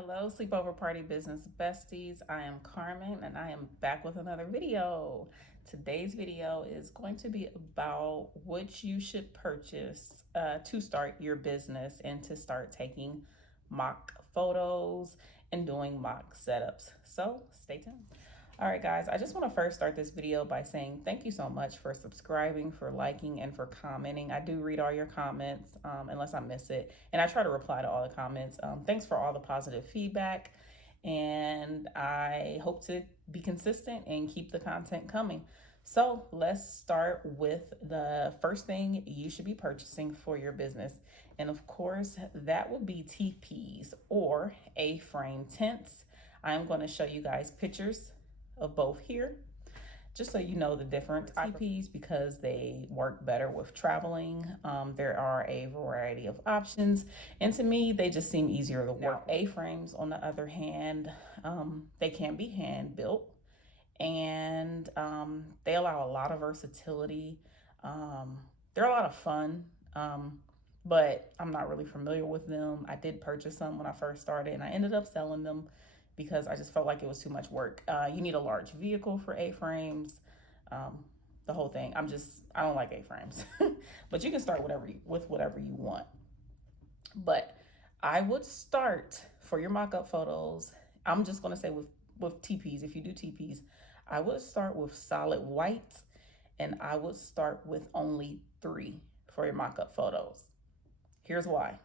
Hello, Sleepover Party Business Besties. I am Carmen and I am back with another video. Today's video is going to be about what you should purchase to start your business and to start taking mock photos and doing mock setups. So stay tuned. All right, guys, I just want to first start this video by saying thank you so much for subscribing, for liking, and for commenting. I do read all your comments unless I miss it, and I try to reply to all the comments. Thanks for all the positive feedback, and I hope to be consistent and keep the content coming. So let's start with the first thing you should be purchasing for your business. And of course, that would be teepees or A-frame tents. I'm going to show you guys pictures of both here, just so you know the different teepees because they work better with traveling. There are a variety of options, and to me, they just seem easier to work. A-frames, on the other hand, they can be hand built, and they allow a lot of versatility. They're a lot of fun. But I'm not really familiar with them. I did purchase some when I first started, and I ended up selling them because I just felt like it was too much work. You need a large vehicle for A-frames, the whole thing. I don't like A-frames, but you can start with whatever you want. But I would start for your mock-up photos. I'm just gonna say with teepees, if you do teepees, I would start with solid white, and I would start with only 3 for your mock-up photos. Here's why.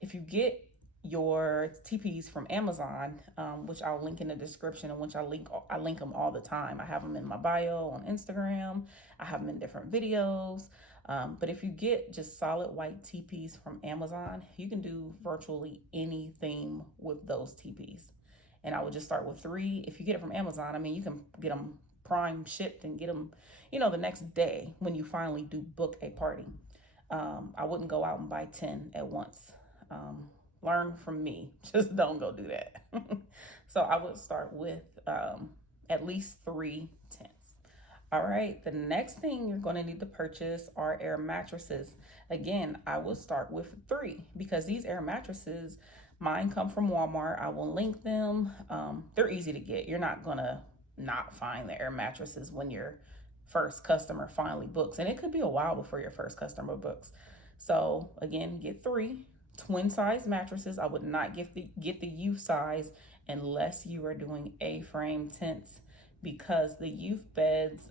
If you get your teepees from Amazon, which I'll link in the description, and which I link them all the time. I have them in my bio on Instagram. I have them in different videos. But if you get just solid white teepees from Amazon, you can do virtually any theme with those teepees. And I would just start with 3. If you get it from Amazon, I mean, you can get them prime shipped and get them, the next day when you finally do book a party. I wouldn't go out and buy 10 at once. Learn from me. Just don't go do that. So I would start with at least 3 tents. All right, the next thing you're going to need to purchase are air mattresses. Again, I will start with 3 because these air mattresses, mine come from Walmart. I will link them. They're easy to get. You're not going to not find the air mattresses when your first customer finally books. And it could be a while before your first customer books. So again, get 3 twin size mattresses. I would not get the youth size unless you are doing A-frame tents, because the youth beds,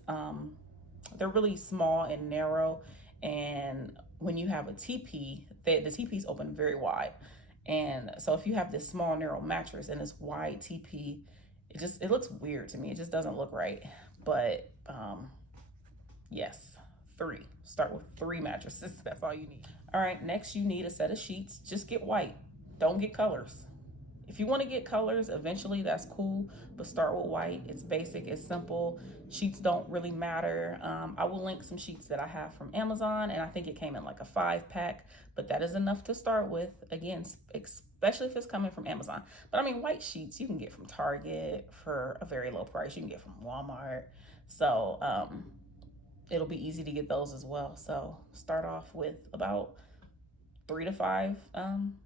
they're really small and narrow. And when you have a teepee, the teepees open very wide. And so if you have this small narrow mattress and this wide teepee, it looks weird to me. It just doesn't look right. But yes, 3. Start with 3 mattresses. That's all you need. All right, next you need a set of sheets. Just get white. Don't get colors. If you want to get colors eventually, that's cool, but start with white. It's basic, it's simple. Sheets don't really matter. I will link some sheets that I have from Amazon, and I think it came in like a 5-pack, but that is enough to start with. Again, especially if it's coming from Amazon. But I mean, white sheets you can get from Target for a very low price. You can get from Walmart. So it'll be easy to get those as well. So start off with about 3 to 5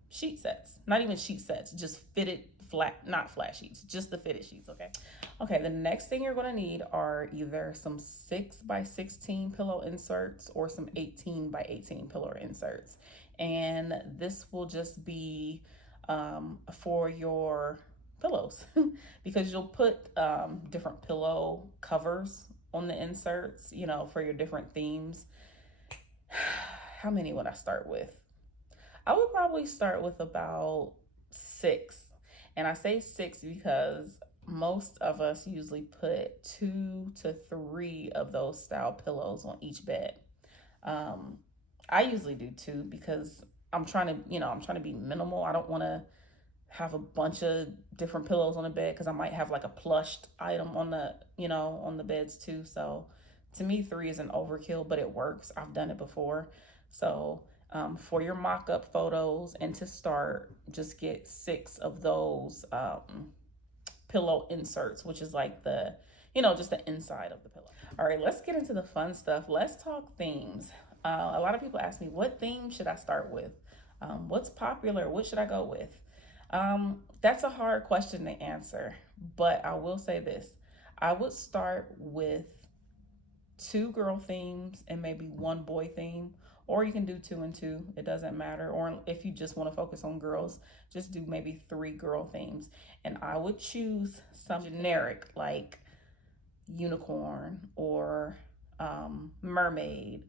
sheet sets. Not even sheet sets, just fitted flat, not flat sheets, just the fitted sheets, okay? Okay, the next thing you're gonna need are either some 6x16 pillow inserts or some 18x18 pillow inserts. And this will just be for your pillows because you'll put different pillow covers on the inserts, for your different themes. How many would I start with? I would probably start with about 6. And I say 6 because most of us usually put 2 to 3 of those style pillows on each bed. I usually do 2 because I'm trying to be minimal. I don't want to have a bunch of different pillows on the bed because I might have like a plushed item on the beds too. So to me, 3 is an overkill, but it works. I've done it before. So for your mock-up photos and to start, just get 6 of those pillow inserts, which is like the, just the inside of the pillow. All right, let's get into the fun stuff. Let's talk themes. A lot of people ask me, what theme should I start with? What's popular? What should I go with? That's a hard question to answer, but I will say this. I would start with two girl themes and maybe one boy theme, or you can do two and two, it doesn't matter. Or if you just want to focus on girls, just do maybe three girl themes. And I would choose some generic like unicorn or mermaid,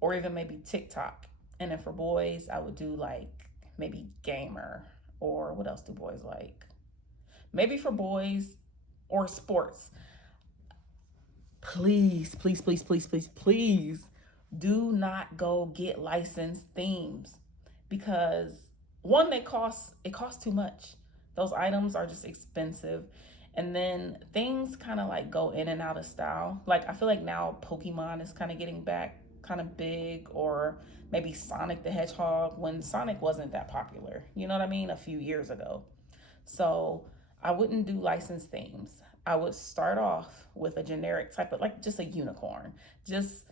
or even maybe TikTok. And then for boys, I would do like maybe gamer, or what else do boys like? Maybe for boys, or sports. Please, please, please, please, please, please do not go get licensed themes, because one, it costs too much. Those items are just expensive. And then things kind of like go in and out of style. Like I feel like now Pokemon is kind of getting back kind of big, or maybe Sonic the Hedgehog, when Sonic wasn't that popular. You know what I mean? A few years ago. So I wouldn't do licensed themes. I would start off with a generic type of, like, just a unicorn. Just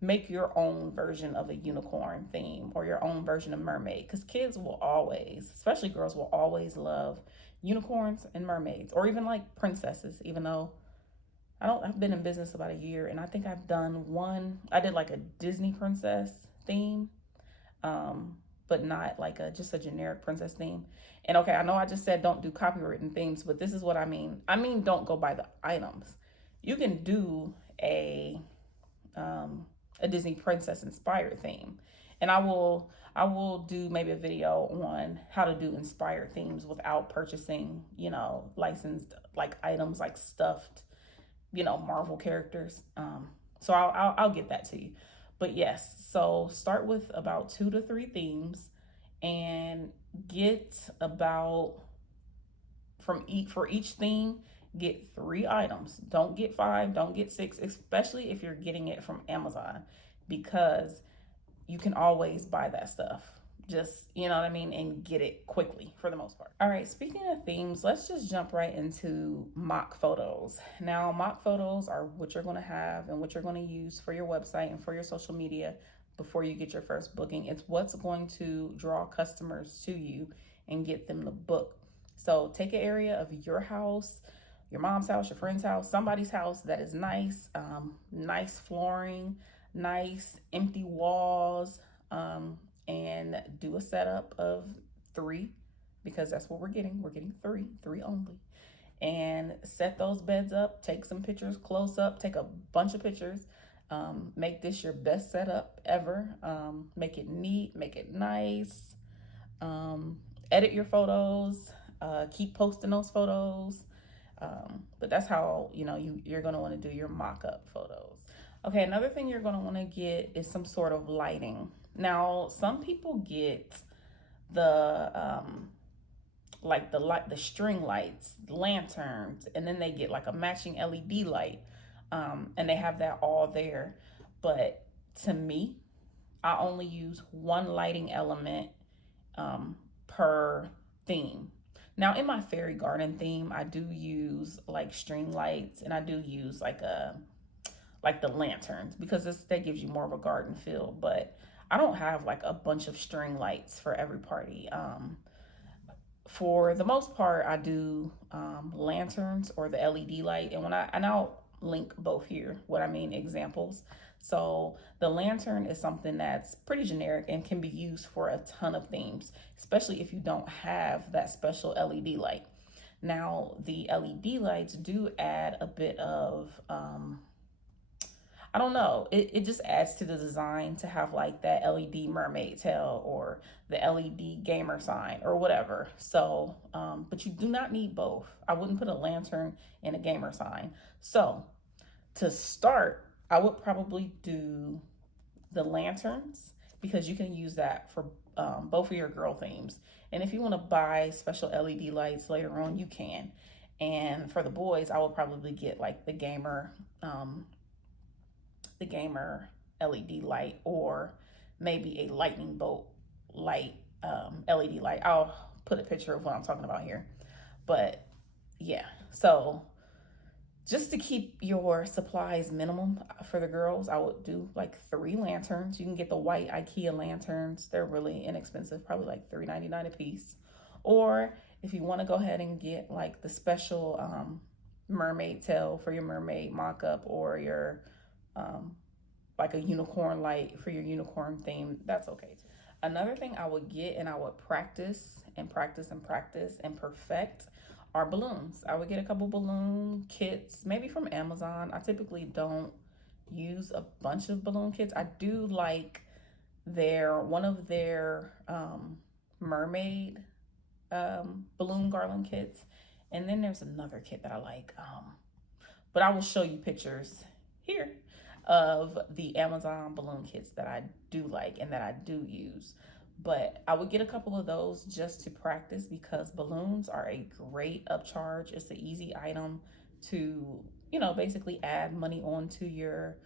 make your own version of a unicorn theme, or your own version of mermaid, because kids will always, especially girls, will always love unicorns and mermaids, or even like princesses. Even though I've been in business about a year, and I think I've done one. I did like a Disney princess theme, um, but not like a just a generic princess theme. And okay, I know I just said don't do copywritten themes, but this is what I mean. I mean, don't go by the items. You can do um, a Disney princess inspired theme, and I will do maybe a video on how to do inspired themes without purchasing, licensed like items, like stuffed, Marvel characters. So I'll get that to you. But yes, so start with about two to three themes, and get about for each theme, get three items. Don't get five, don't get six, especially if you're getting it from Amazon, because you can always buy that stuff. Just, you know what I mean, and get it quickly for the most part. All right, speaking of themes, let's just jump right into mock photos. Now, mock photos are what you're going to have and what you're going to use for your website and for your social media before you get your first booking. It's what's going to draw customers to you and get them to book. So take an area of your house, your mom's house, your friend's house, somebody's house that is nice, nice flooring, nice empty walls, and do a setup of three, because that's what we're getting. We're getting three only. And set those beds up, take some pictures close up, take a bunch of pictures. Make this your best setup ever. Make it neat, make it nice. Edit your photos, keep posting those photos. But that's how you're going to want to do your mock-up photos. Okay, another thing you're going to want to get is some sort of lighting. Now, some people get the like the string lights, lanterns, and then they get like a matching LED light, and they have that all there. But to me, I only use one lighting element per theme. Now, in my fairy garden theme, I do use like string lights, and I do use like the lanterns, because that gives you more of a garden feel. But I don't have like a bunch of string lights for every party. For the most part, I do lanterns or the LED light, and I'll link both here. What I mean, examples. So the lantern is something that's pretty generic and can be used for a ton of themes, especially if you don't have that special LED light. Now, the LED lights do add a bit of I don't know. It just adds to the design to have like that LED mermaid tail, or the LED gamer sign, or whatever. So, but you do not need both. I wouldn't put a lantern and a gamer sign. So to start, I would probably do the lanterns, because you can use that for both of your girl themes. And if you want to buy special LED lights later on, you can. And for the boys, I would probably get like the gamer LED light, or maybe a lightning bolt light, LED light. I'll put a picture of what I'm talking about here. But yeah, so just to keep your supplies minimum for the girls, I would do like three lanterns. You can get the white IKEA lanterns. They're really inexpensive, probably like $3.99 a piece. Or if you want to go ahead and get like the special mermaid tail for your mermaid mock-up, or your um, like a unicorn light for your unicorn theme, that's okay too. Another thing I would get, and I would practice and practice and practice and perfect, are balloons. I would get a couple balloon kits, maybe from Amazon. I typically don't use a bunch of balloon kits. I do like one of their mermaid balloon garland kits. And then there's another kit that I like. But I will show you pictures here of the Amazon balloon kits that I do like and that I do use. But I would get a couple of those just to practice, because balloons are a great upcharge. It's an easy item to, basically add money onto your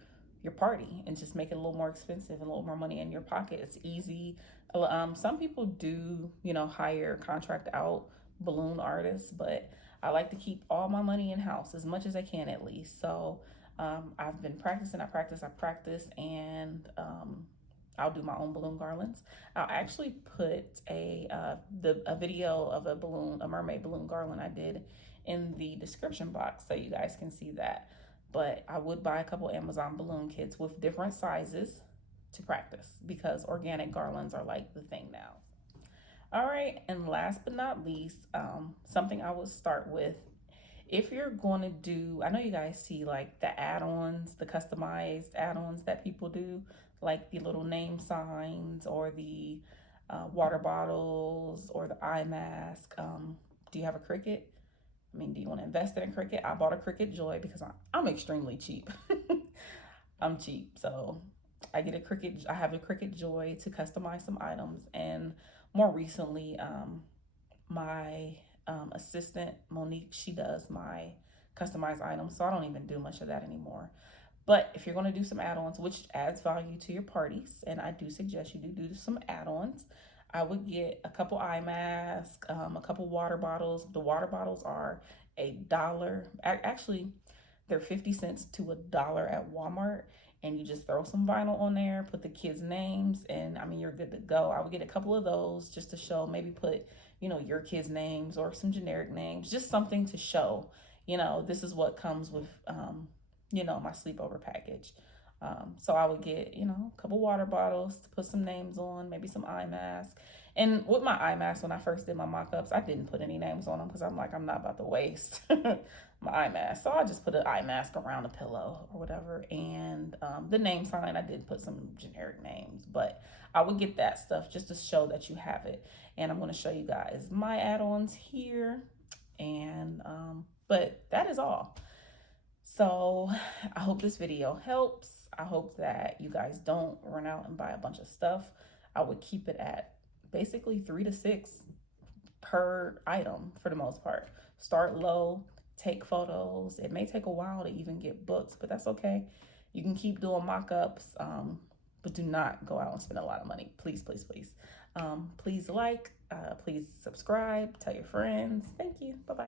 party and just make it a little more expensive and a little more money in your pocket. It's easy. Some people do, hire, contract out balloon artists, but I like to keep all my money in house as much as I can, at least. So I've been practicing. I practice, and I'll do my own balloon garlands. I'll actually put a video of a mermaid balloon garland I did, in the description box so you guys can see that. But I would buy a couple Amazon balloon kits with different sizes to practice, because organic garlands are like the thing now. All right, and last but not least, something I would start with, if you're going to do, I know you guys see like the add-ons, the customized add-ons that people do, like the little name signs, or the water bottles, or the eye mask. Do you have a Cricut? I mean, do you want to invest in a Cricut? I bought a Cricut Joy because I'm extremely cheap. I'm cheap, so I get a Cricut. I have a Cricut Joy to customize some items, and more recently, my assistant Monique, she does my customized items, so I don't even do much of that anymore. But if you're going to do some add-ons, which adds value to your parties, and I do suggest you do some add-ons, I would get a couple eye masks, a couple water bottles. The water bottles are $1. Actually, they're 50 cents to $1 at Walmart. And you just throw some vinyl on there, put the kids' names, and I mean, you're good to go. I would get a couple of those just to show, maybe put, your kids' names or some generic names, just something to show, this is what comes with, my sleepover package. So I would get, a couple water bottles to put some names on, maybe some eye masks. And with my eye mask, when I first did my mock-ups, I didn't put any names on them, because I'm like, I'm not about to waste my eye mask. So I just put an eye mask around a pillow or whatever. And the name sign, I did put some generic names, but I would get that stuff just to show that you have it. And I'm going to show you guys my add-ons here. And but that is all. So I hope this video helps. I hope that you guys don't run out and buy a bunch of stuff. I would keep it at basically 3 to 6 per item for the most part. Start low, take photos. It may take a while to even get books, but that's okay. You can keep doing mock-ups, but do not go out and spend a lot of money. Please, please, please. Please like, please subscribe, tell your friends. Thank you. Bye-bye.